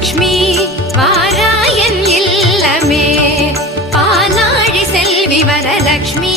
Lakshmi வாராயன் இல்லமே. பாலாழி Selvi Varalakshmi